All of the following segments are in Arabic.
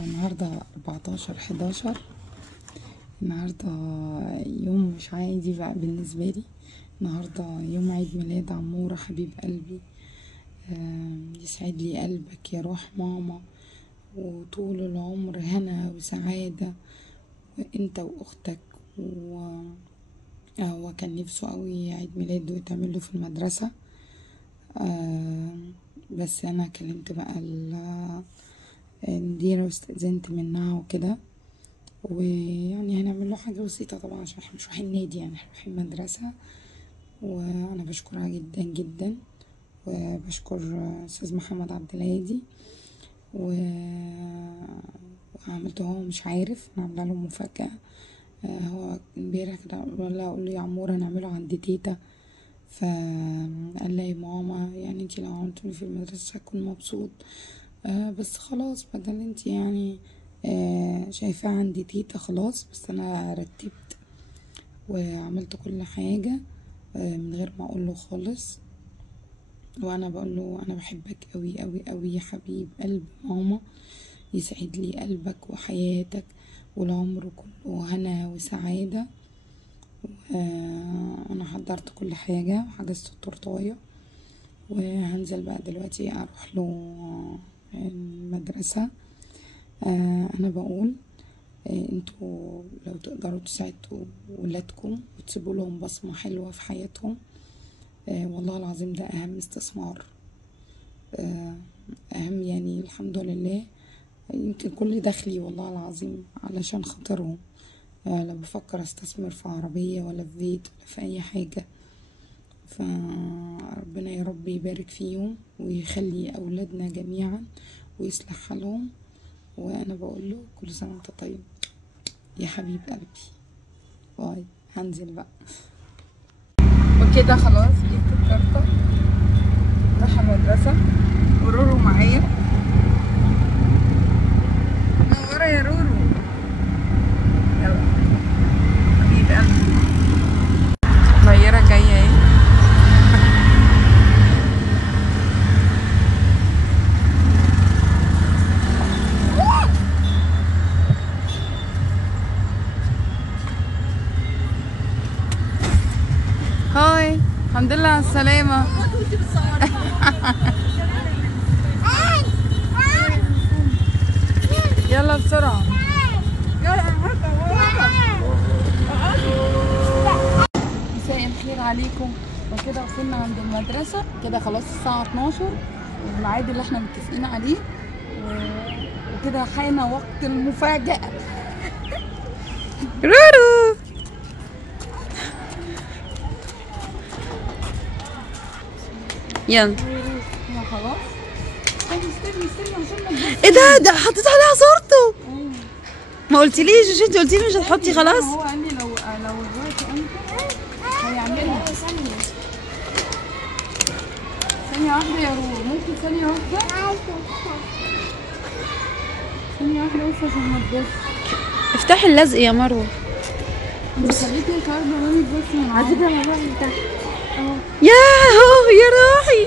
النهاردة 14/11. النهاردة يوم مش عادي بقى بالنسبة لي. النهاردة يوم عيد ميلاد عمورة حبيب قلبي. يسعد لي قلبك يا روح ماما، وطول العمر هنا وسعادة وانت واختك. هو كان نفسه قوي عيد ميلاده يتعمله في المدرسة، بس انا كلمت بقى المديرة واستأذنت منها وكده، ويعني هنعمل له حاجة بسيطة طبعا عشان احنا مش رايحين نادي، يعني احنا رايحين مدرسة. وانا بشكرها جدا جدا، وبشكر استاذ محمد عبد الهادي، وعملته هو مش عارف، انا عامله له مفاجأة. هو امبارح كده ولا اقول له يا عمورة نعمله عند تيتا، فقال لي يا ماما يعني انتي لو عملتوني في المدرسة هكون مبسوط، بس خلاص بدل انتي يعني شايفاه عندي تيتا خلاص. بس انا رتبت وعملت كل حاجة من غير ما اقوله خالص، وانا بقوله انا بحبك قوي قوي قوي يا حبيب قلب ماما، يسعد لي قلبك وحياتك والعمر كله هنا وسعادة. انا حضرت كل حاجة وحجزت التورتاية، وهنزل بقى دلوقتي اروح له المدرسة. انا بقول انتوا لو تقدروا تساعدوا ولادكم وتسيبوا لهم بصمة حلوة في حياتهم، والله العظيم ده اهم استثمار، اهم يعني الحمد لله. يمكن كل دخلي والله العظيم علشان خاطرهم، لا بفكر استثمر في عربية ولا في بيت ولا في اي حاجة. فربنا يا رب يبارك فيهم ويخلي اولادنا جميعا ويصلح حالهم. وانا بقول له كل سنة وانت طيب يا حبيب قلبي. باي، هنزل بقى وكده خلاص. جبت الكارتة رايحة المدرسة ورورو معايا. منورة يا رورو، يلا حبيب قلبي. طيارة جاية اهي. هاي، الحمد لله على السلامة. يلا بسرعة. مساء الخير عليكم. وكده وصلنا عند المدرسة كده خلاص الساعة 12 الميعاد اللي احنا متفقين عليه، وكده حان وقت المفاجأة. رورو يلا خلاص. استني عشان ايه ده حطيت عليها صورته. ما قلتليش، مش انت قلتيلي مش هتحطي خلاص. هو قال لي لو الوقت هيعملها. ثانية واحدة يا رور، ممكن ثانية واحدة. ثانية واحدة بس عشان ما تبص. افتحي اللزق يا مروة. بس خليكي مش عارفة مامي تبص من على فكرة انا بروح من تحت اهو. يا روحي.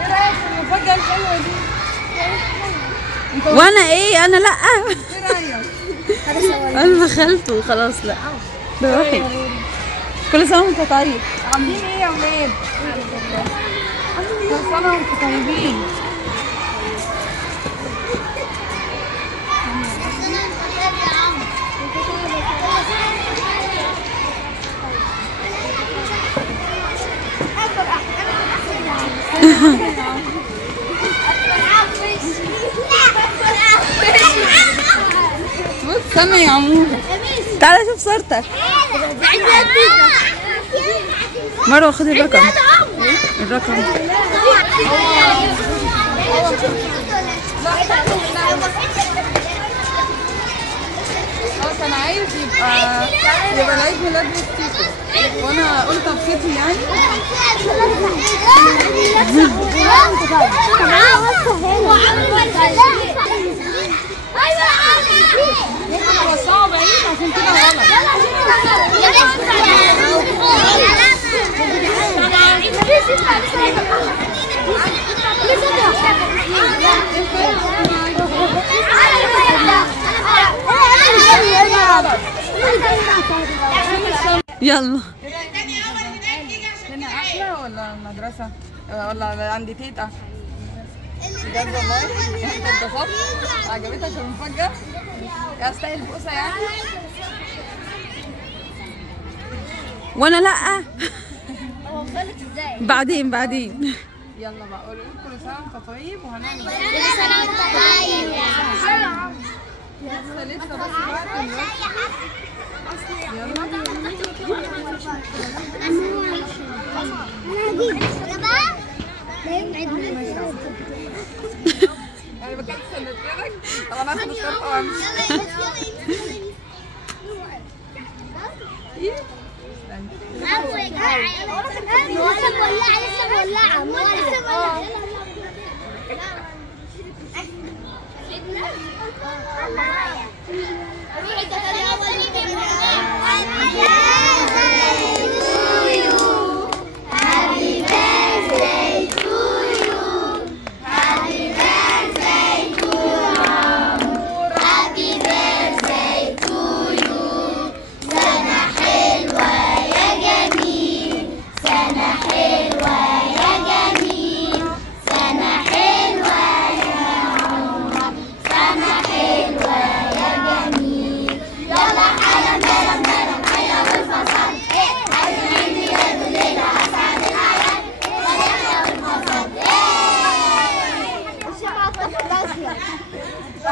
ايه رايك في المفاجأة الحلوة دي؟ وانا ايه؟ انا لا. ايه رايك؟ انا خالته خلاص. لا روحي. كل سنة وانت طيب. عاملين ايه يا ولاد؟ كل سنة وانتم طيبين. بص استنى يا عمو، تعالى شوف صورتك. مروة خدي الرقم. كان عايز يبقى العيد ميلاد بوستيكو، وانا قلت ابسطه يعني يلا. هنا احلى ولا المدرسه ولا عند تيتا؟ بجد والله انت اتبسطت؟ عجبتك المفاجاه؟ يا استاهل بوسه يعني؟ وانا لا. بعدين يلا بقى قولوا لهم كل سنه وانت طيب وهنعمل كل سنة وانت طيب لسه بس وقت يعني بكلم سنتك. طب انا هاخد الشرطه وامشي.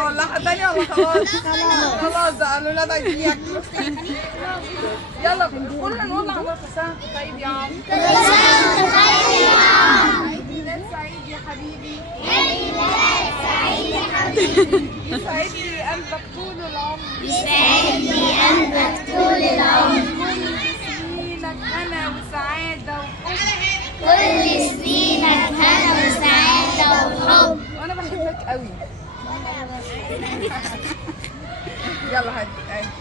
ولا تاني ولا خلاص؟ خلاص ده قالوا لنا عايزين ياكلوا. يلا كلنا نقول لحضرتك كل سنة وانت طيب يا عم. كل سنة وانت طيب يا عم. عيد ميلاد سعيد يا حبيبي. عيد ميلاد سعيد يا حبيبي. يسعد لي قلبك طول العمر. يسعد لي قلبك طول العمر. كل سنينك هنا وسعادة وحب. كل سنينك هنا وسعادة وحب. وأنا بحبك قوي. يلا هات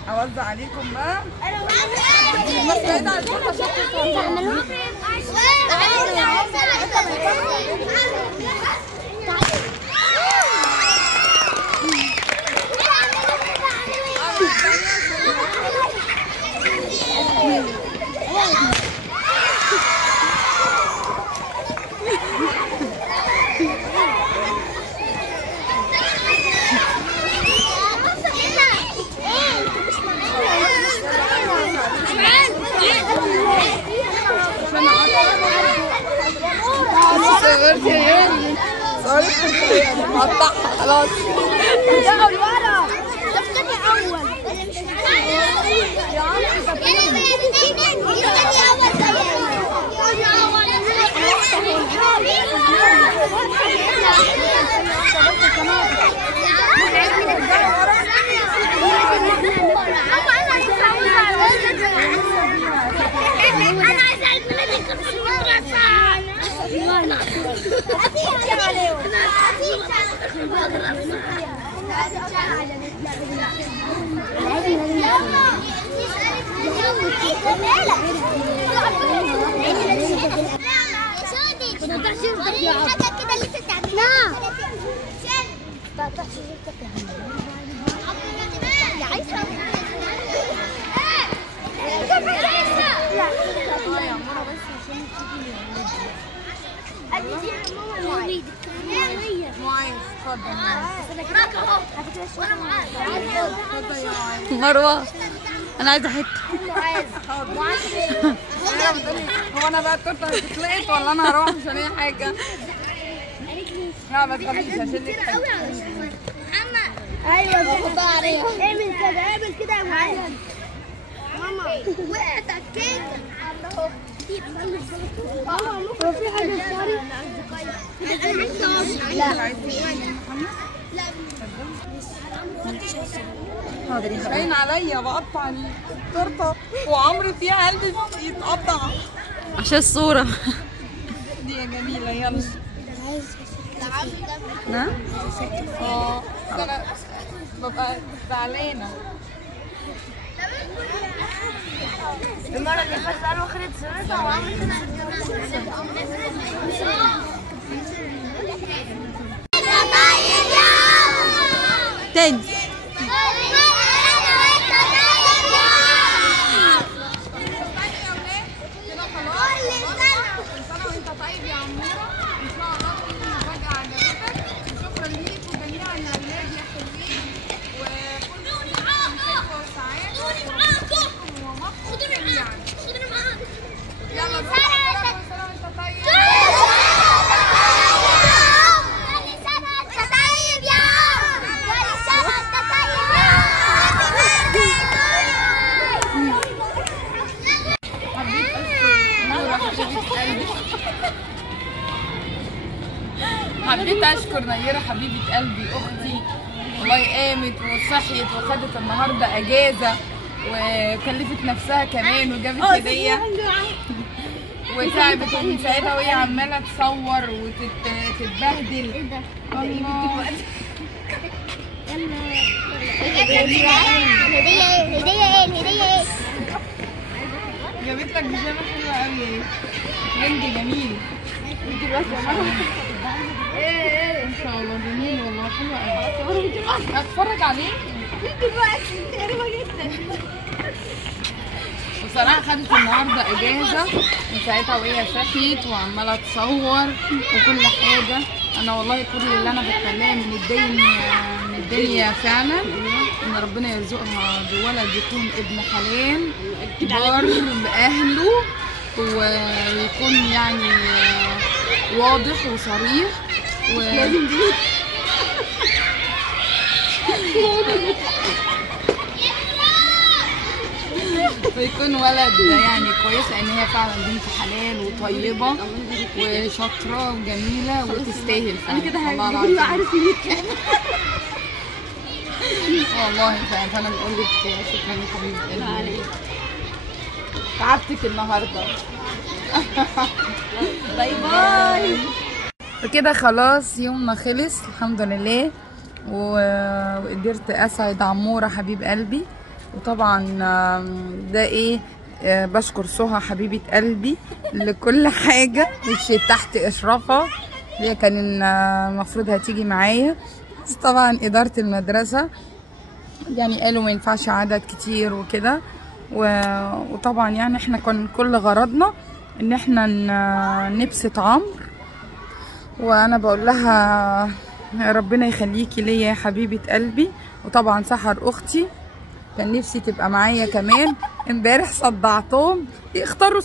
اوزع عليكم بقى. بس بعيد عن الشرطه عشان صورت يا يوني. صورت مقطعها خلاص. يا ورا افتكرني اول يا مروه انا عايزه حته. هو انا بقى التورته هتتلقط ولا انا هروح مش هلاقي حاجه؟ لا ما تخافيش هشيل لك حاجه. ايوه خدها عليها. اعمل كده اعمل كده يا معلم. ماما وقعت على الكيك. هو في حاجه صاري؟ لا مش باين عليا بقطع التورته وعمرو فيها قلب يتقطع عشان الصوره. دي يا جميله. يلا. نعم. انا ببقى زعلانه. المرة اللي فاتت انا واخدت صورتها وعمري تاني. حبيت اشكر نيره حبيبه قلبي اختي، والله قامت وصحيت وخدت النهارده اجازه وكلفت نفسها كمان وجابت هديه وتعبت من ساعتها وهي عماله تصور وتتبهدل. الله هدية ايه؟ جابت لك بيجامه حلوه قوي اهي، بنت جميل. ان شاء الله جميل والله حلوه قوي. اتفرج عليه دلوقتي غريبة جدا. بصراحه خدت النهارده اجازه من ساعتها وهي صحيت وعماله تصور وكل حاجه. انا والله كل اللي انا بتمناه من الدنيا فعلا ان ربنا يرزقها بولد يكون ابن حلال بار باهله ويكون يعني واضح وصريح ويكون ولد يعني كويس، لان هي فعلا بنت حلال وطيبه وشاطره وجميله وتستاهل فعلا. انا كده هقول عارف والله فانا بقول لك شكرا يا حبيبه قلبي، تعبتك النهارده. باي باي. وكده خلاص يومنا خلص الحمد لله، وقدرت اسعد عموره حبيب قلبي. وطبعا ده ايه بشكر سهى حبيبه قلبي لكل حاجه مش تحت اشرافها، هي كان المفروض هتيجي معايا، بس طبعا اداره المدرسه يعني قالوا ما ينفعش عدد كتير وكده. وطبعا يعني احنا كان كل غرضنا ان احنا نبسط عمرو، وانا بقول لها ربنا يخليكي ليا يا حبيبه قلبي. وطبعا سحر اختي كان نفسي تبقى معايا كمان، امبارح صدعتهم اختاروا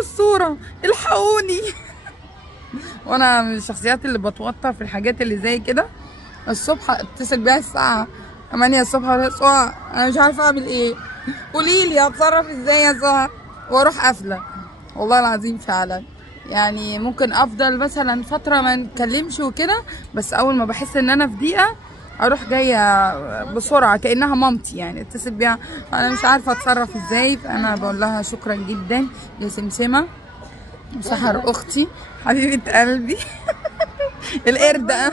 الصوره الحقوني. وانا من الشخصيات اللي بتوتر في الحاجات اللي زي كده. الصبح اتصل بيها الساعه 8 الصبح اقول لها سهى انا مش عارفه اعمل ايه، قولي لي اتصرف ازاي يا سهى، واروح قافله. والله العظيم فعلا يعني ممكن افضل مثلا فتره ما نتكلمش وكده، بس اول ما بحس ان انا في ضيقه اروح جايه بسرعه كانها مامتي، يعني اتصل بيها انا مش عارفه اتصرف ازاي. فانا بقول لها شكرا جدا يا سمسمه وسحر اختي حبيبه قلبي القرده.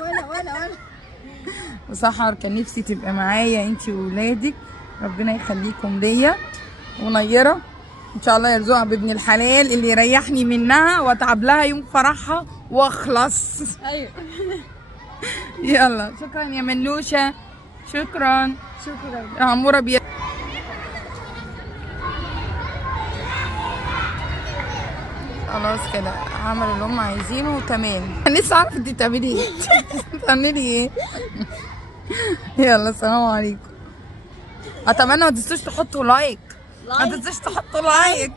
وسحر كان نفسي تبقى معايا انتي وولادك، ربنا يخليكم ليا. ونيره ان شاء الله يرزقها بابن الحلال اللي يريحني منها واتعب لها يوم فرحها واخلص. ايوه يلا شكرا يا منوشه، شكرا يا عموره. خلاص كده عملوا اللي هم عايزينه وتمام. انا لسه عارفه انت بتعملي ايه. بتعملي ايه؟ يلا السلام عليكم. اتمنى ما تنسوش تحطوا لايك. ما تنسوش تحطوا لايك.